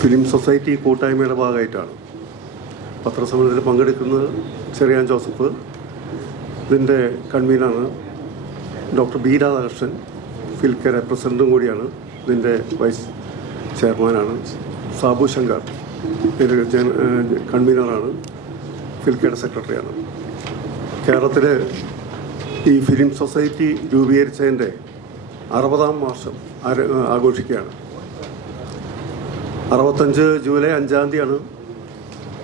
Film society കൂട്ടായ്മയുടെ ഭാഗമായിട്ടാണ് പത്രസമ്മേളനത്തിൽ പങ്കെടുക്കുന്നത്. ചെറിയാൻ ജോസഫ് ഇതിൻ്റെ കൺവീനറാണ്. ഡോക്ടർ ബി രാധാകൃഷ്ണൻ ഫിൽക്കയുടെ പ്രസിഡൻറ്റും കൂടിയാണ്. ഇതിൻ്റെ വൈസ് ചെയർമാനാണ്. സാബു ശങ്കർ ഇതിൻ്റെ കൺവീനറാണ്. ഫിൽക്കയുടെ സെക്രട്ടറിയാണ്. കേരളത്തിൽ ഈ ഫിലിം സൊസൈറ്റി രൂപീകരിച്ചതിൻ്റെ 60-ാം വർഷം ആഘോഷിക്കുകയാണ്. 65 ജൂലൈ 5-ാം തീയതിയാണ്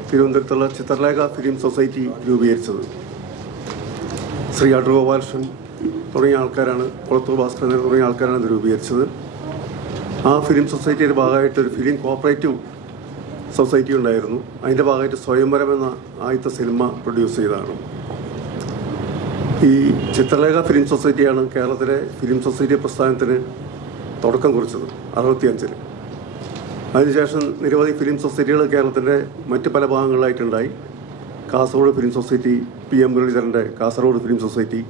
തിരുവനന്തപുരത്തുള്ള ചിത്രലേഖ ഫിലിം സൊസൈറ്റി രൂപീകരിച്ചത്. ശ്രീ അടൂർ ഗോപാലകൃഷ്ണൻ തുടങ്ങിയ ആൾക്കാരാണ്, കുളത്തൂർ ഭാസ്കരൻ തുടങ്ങിയ ആൾക്കാരാണ് ഇത് രൂപീകരിച്ചത്. ആ ഫിലിം സൊസൈറ്റിയുടെ ഭാഗമായിട്ടൊരു ഫിലിം കോപ്പറേറ്റീവ് സൊസൈറ്റി ഉണ്ടായിരുന്നു. അതിൻ്റെ ഭാഗമായിട്ട് സ്വയംവരം എന്ന ആദ്യത്തെ സിനിമ പ്രൊഡ്യൂസ് ചെയ്തതാണ്. ഈ ചിത്രലേഖ ഫിലിം സൊസൈറ്റിയാണ് കേരളത്തിലെ ഫിലിം സൊസൈറ്റി പ്രസ്ഥാനത്തിന് തുടക്കം കുറിച്ചത് 65-ൽ. അതിനുശേഷം നിരവധി ഫിലിം സൊസൈറ്റികൾ കേരളത്തിൻ്റെ മറ്റ് പല ഭാഗങ്ങളിലായിട്ടുണ്ടായി. കാസർഗോഡ് ഫിലിം സൊസൈറ്റി, PM മുരളീധരൻ്റെ Kasaragod film society,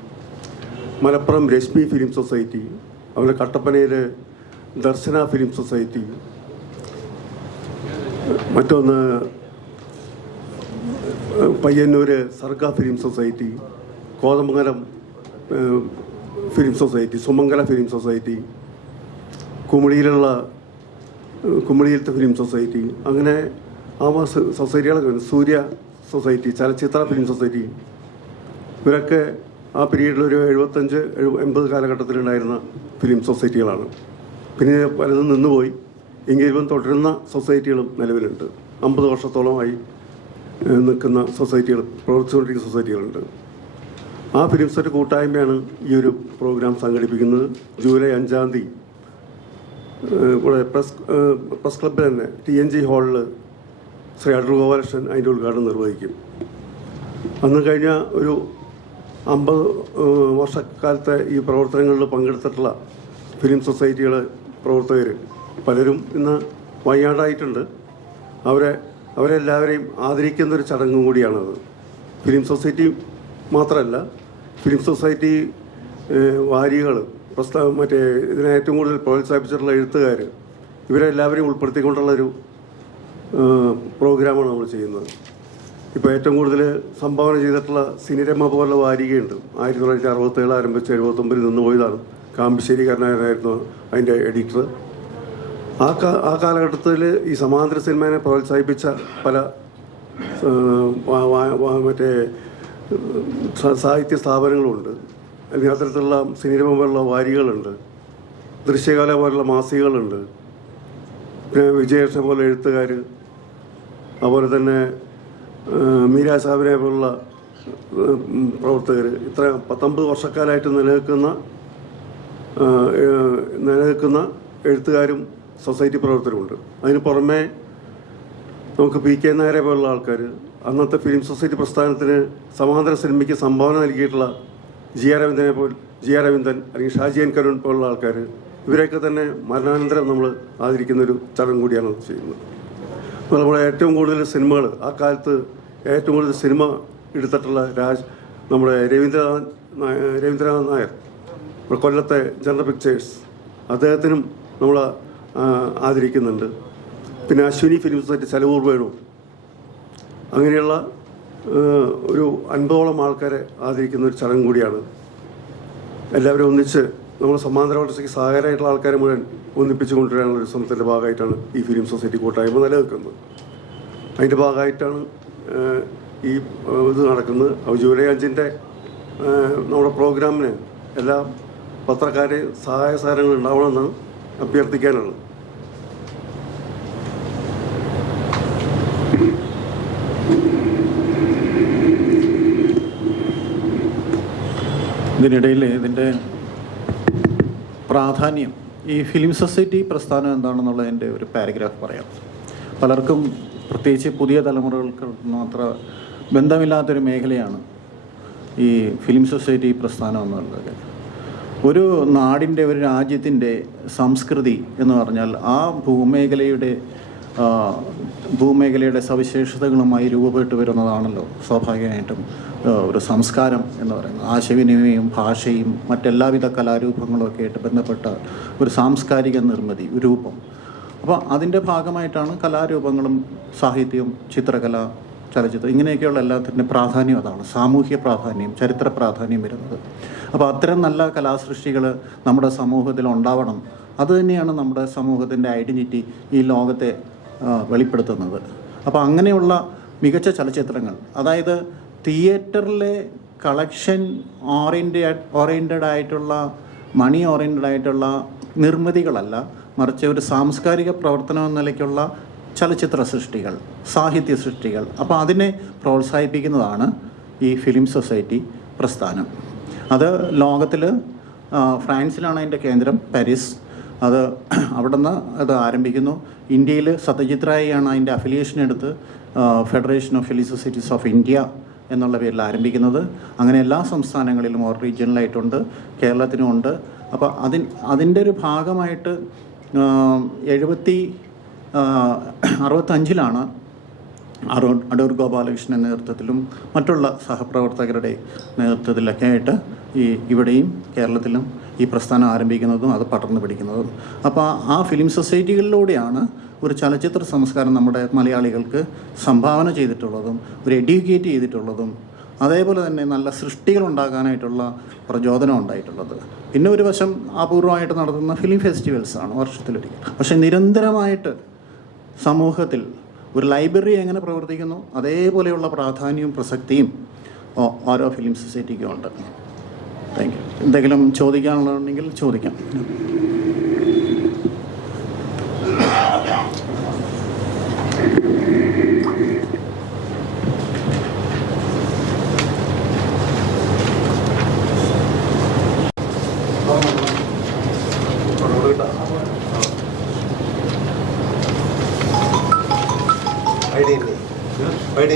Malappuram Rashmi film society, അതുപോലെ കട്ടപ്പനയിൽ ദർശന ഫിലിം സൊസൈറ്റി, മറ്റൊന്ന് Payyanur Sarga film society, Kothamangalam film society, Sumangala film society, കുമളിയിലത്തെ ഫിലിം സൊസൈറ്റി, അങ്ങനെ ആ സൊസൈറ്റികളൊക്കെ Surya society, Chalachitra film society, ഇവരൊക്കെ ആ പീരീഡിലൊരു 75-80 കാലഘട്ടത്തിലുണ്ടായിരുന്ന ഫിലിം സൊസൈറ്റികളാണ്. പിന്നെ പലതും നിന്നുപോയി. എങ്കിലും തുടരുന്ന സൊസൈറ്റികളും നിലവിലുണ്ട്. 50 വർഷത്തോളമായി നിൽക്കുന്ന സൊസൈറ്റികൾ, പ്രവർത്തിച്ചുകൊണ്ടിരിക്കുന്ന സൊസൈറ്റികളുണ്ട്. ആ ഫിലിം സൊസൈറ്റി കൂട്ടായ്മയാണ് ഈ ഒരു പ്രോഗ്രാം സംഘടിപ്പിക്കുന്നത്. ജൂലൈ 5-ാം തീയതി ഇവിടെ പ്രസ് ക്ലബ്ബിൽ തന്നെ TNG ഹാളിൽ ശ്രീ അടൂർ ഗോപാലകൃഷ്ണൻ അതിൻ്റെ ഉദ്ഘാടനം നിർവഹിക്കും. അന്ന് കഴിഞ്ഞ ഒരു 50 വർഷക്കാലത്തെ ഈ പ്രവർത്തനങ്ങളിൽ പങ്കെടുത്തിട്ടുള്ള ഫിലിം സൊസൈറ്റികൾ പ്രവർത്തകർ പലരും ഇന്ന് വയ്യാണ്ടായിട്ടുണ്ട്. അവരെല്ലാവരെയും ആദരിക്കുന്നൊരു ചടങ്ങും കൂടിയാണത്. ഫിലിം സൊസൈറ്റി മാത്രമല്ല, ഫിലിം സൊസൈറ്റി വാരികൾ, മറ്റേ ഇതിനെ ഏറ്റവും കൂടുതൽ പ്രോത്സാഹിപ്പിച്ചിട്ടുള്ള എഴുത്തുകാർ, ഇവരെല്ലാവരെയും ഉൾപ്പെടുത്തിക്കൊണ്ടുള്ളൊരു പ്രോഗ്രാമാണ് നമ്മൾ ചെയ്യുന്നത്. ഇപ്പോൾ ഏറ്റവും കൂടുതൽ സംഭാവന ചെയ്തിട്ടുള്ള സിനിരമ പോലുള്ള വാരികയുണ്ട്. 1967 ആരംഭിച്ച് 79 നിന്ന് പോയതാണ്. കാമ്പിശ്ശേരിക്കാരനായിരുന്നു അതിൻ്റെ എഡിറ്റർ. ആ കാലഘട്ടത്തിൽ ഈ സമാന്തര സിനിമയെ പ്രോത്സാഹിപ്പിച്ച പല മറ്റേ സാഹിത്യ സ്ഥാപനങ്ങളുണ്ട്. അല്ലെങ്കിൽ അത്തരത്തിലുള്ള സിനിമ പോലുള്ള വാരികളുണ്ട്, ദൃശ്യകല പോലുള്ള മാസികകളുണ്ട്, പിന്നെ വിജയകൃഷ്ണ പോലെ എഴുത്തുകാർ, അതുപോലെ തന്നെ മീര സാബിനെ പോലുള്ള പ്രവർത്തകർ, ഇത്ര 19 വർഷക്കാലമായിട്ട് നിലനിൽക്കുന്ന എഴുത്തുകാരും സൊസൈറ്റി പ്രവർത്തകരുമുണ്ട്. അതിന് പുറമെ നമുക്ക് PK നായരെ പോലുള്ള ആൾക്കാർ, അന്നത്തെ ഫിലിം സൊസൈറ്റി പ്രസ്ഥാനത്തിന് സമാന്തര സിനിമയ്ക്ക് സംഭാവന നൽകിയിട്ടുള്ള ജി ആർ രവീന്ദ്രൻ അല്ലെങ്കിൽ ഷാജിയൻ കരുൺ പോലുള്ള ആൾക്കാർ, ഇവരെയൊക്കെ തന്നെ മരണാനന്തരം നമ്മൾ ആദരിക്കുന്നൊരു ചടങ്ങ് കൂടിയാണ് ചെയ്യുന്നത്. അപ്പോൾ നമ്മുടെ ഏറ്റവും കൂടുതൽ സിനിമകൾ, ആ കാലത്ത് ഏറ്റവും കൂടുതൽ സിനിമ എടുത്തിട്ടുള്ള നമ്മുടെ രവീന്ദ്രനാഥ് നായർ, കൊല്ലത്തെ ജനറൽ പിക്ചേഴ്സ്, അദ്ദേഹത്തിനും നമ്മൾ ആദരിക്കുന്നുണ്ട്. പിന്നെ അശ്വിനി ഫിലിം സൊസൈറ്റി, ചെലവൂർ വേണു, അങ്ങനെയുള്ള ഒരു 50ഓളം ആൾക്കാരെ ആദരിക്കുന്ന ഒരു ചടങ്ങ് കൂടിയാണ്. എല്ലാവരും ഒന്നിച്ച് നമ്മൾ സമാന്തര വളർച്ചയ്ക്ക് സഹായകരമായിട്ടുള്ള ആൾക്കാരെ മുഴുവൻ ഒന്നിപ്പിച്ച് കൊണ്ടുവരാനുള്ള ഒരു ശ്രമത്തിൻ്റെ ഭാഗമായിട്ടാണ് ഈ ഫിലിം സൊസൈറ്റി കൂട്ടായ്മ നിലനിൽക്കുന്നത്. അതിൻ്റെ ഭാഗമായിട്ടാണ് ഈ ഇത് നടക്കുന്നത്. ജൂലൈ 5-ൻ്റെ നമ്മുടെ പ്രോഗ്രാമിന് എല്ലാ പത്രക്കാരെയും സഹായ സഹകരണങ്ങൾ ഉണ്ടാവണമെന്നാണ് അഭ്യർത്ഥിക്കാനാണ്. ഇതിനിടയിൽ ഇതിൻ്റെ പ്രാധാന്യം, ഈ ഫിലിം സൊസൈറ്റി പ്രസ്ഥാനം എന്താണെന്നുള്ളതിൻ്റെ ഒരു പാരഗ്രാഫ് പറയാം. പലർക്കും, പ്രത്യേകിച്ച് പുതിയ തലമുറകൾക്ക് അത്ര ബന്ധമില്ലാത്തൊരു മേഖലയാണ് ഈ ഫിലിം സൊസൈറ്റി പ്രസ്ഥാനം എന്നുള്ളത്. ഒരു നാടിൻ്റെ, ഒരു രാജ്യത്തിൻ്റെ സംസ്കൃതി എന്ന് പറഞ്ഞാൽ ആ ഭൂമേഖലയുടെ സവിശേഷതകളുമായി രൂപപ്പെട്ടു വരുന്നതാണല്ലോ സ്വാഭാവികമായിട്ടും ഒരു സംസ്കാരം എന്ന് പറയുന്നത്. ആശയവിനിമയവും ഭാഷയും മറ്റെല്ലാവിധ കലാരൂപങ്ങളും ഒക്കെ ആയിട്ട് ബന്ധപ്പെട്ട ഒരു സാംസ്കാരിക നിർമ്മിതി, രൂപം. അപ്പോൾ അതിൻ്റെ ഭാഗമായിട്ടാണ് കലാരൂപങ്ങളും സാഹിത്യവും ചിത്രകല, ചലച്ചിത്രം ഇങ്ങനെയൊക്കെയുള്ള എല്ലാത്തിൻ്റെ പ്രാധാന്യം അതാണ്. സാമൂഹ്യ പ്രാധാന്യം, ചരിത്ര പ്രാധാന്യം വരുന്നത്. അപ്പോൾ അത്തരം നല്ല കലാസൃഷ്ടികൾ നമ്മുടെ സമൂഹത്തിൽ ഉണ്ടാവണം. അതുതന്നെയാണ് നമ്മുടെ സമൂഹത്തിൻ്റെ ഐഡൻറ്റിറ്റി ഈ ലോകത്തെ വെളിപ്പെടുത്തുന്നത്. അപ്പോൾ അങ്ങനെയുള്ള മികച്ച ചലച്ചിത്രങ്ങൾ, അതായത് തിയേറ്ററിലെ കളക്ഷൻ ഓറിയൻറ്റഡ് ആയിട്ടുള്ള, മണി ഓറിയൻറ്റഡ് ആയിട്ടുള്ള നിർമ്മിതികളല്ല, മറിച്ച് ഒരു സാംസ്കാരിക പ്രവർത്തനം എന്ന നിലയ്ക്കുള്ള ചലച്ചിത്ര സൃഷ്ടികൾ, സാഹിത്യ സൃഷ്ടികൾ. അപ്പോൾ അതിനെ പ്രോത്സാഹിപ്പിക്കുന്നതാണ് ഈ ഫിലിം സൊസൈറ്റി പ്രസ്ഥാനം. അത് ലോകത്തിൽ ഫ്രാൻസിലാണ് അതിൻ്റെ കേന്ദ്രം, പാരീസ്. അത് അവിടെ നിന്ന് അത് ആരംഭിക്കുന്നു. ഇന്ത്യയിൽ സത്യജിത് റായിയാണ് അതിൻ്റെ അഫിലിയേഷൻ എടുത്ത് federation of film societies of India എന്നുള്ള പേരിൽ ആരംഭിക്കുന്നത്. അങ്ങനെ എല്ലാ സംസ്ഥാനങ്ങളിലും ഓർ റീജിയണലായിട്ടുണ്ട്, കേരളത്തിനുമുണ്ട്. അപ്പോൾ അതിൻ്റെ ഒരു ഭാഗമായിട്ട് 65 അടൂർ ഗോപാലകൃഷ്ണൻ്റെ നേതൃത്വത്തിലും മറ്റുള്ള സഹപ്രവർത്തകരുടെ നേതൃത്വത്തിലൊക്കെ ആയിട്ട് ഇവിടെയും കേരളത്തിലും ഈ പ്രസ്ഥാനം ആരംഭിക്കുന്നതും അത് പടർന്നു പിടിക്കുന്നതും. അപ്പോൾ ആ ഫിലിം സൊസൈറ്റികളിലൂടെയാണ് ഒരു ചലച്ചിത്ര സംസ്കാരം നമ്മുടെ മലയാളികൾക്ക് സംഭാവന ചെയ്തിട്ടുള്ളതും ഒരു എഡ്യൂക്കേറ്റ് ചെയ്തിട്ടുള്ളതും അതേപോലെ തന്നെ നല്ല സൃഷ്ടികൾ ഉണ്ടാകാനായിട്ടുള്ള പ്രചോദനം ഉണ്ടായിട്ടുള്ളത്. പിന്നെ ഒരു വശം അപൂർവമായിട്ട് നടത്തുന്ന ഫിലിം ഫെസ്റ്റിവൽസാണ് വർഷത്തിലൊരിക്കൽ. പക്ഷേ നിരന്തരമായിട്ട് സമൂഹത്തിൽ ഒരു ലൈബ്രറി എങ്ങനെ പ്രവർത്തിക്കുന്നു അതേപോലെയുള്ള പ്രാധാന്യവും പ്രസക്തിയും ഓരോ ഫിലിം സൊസൈറ്റിക്കും ഉണ്ട്. Thank you. എന്തെങ്കിലും ചോദിക്കാനുള്ളതുണ്ടെങ്കിൽ ചോദിക്കാം. ID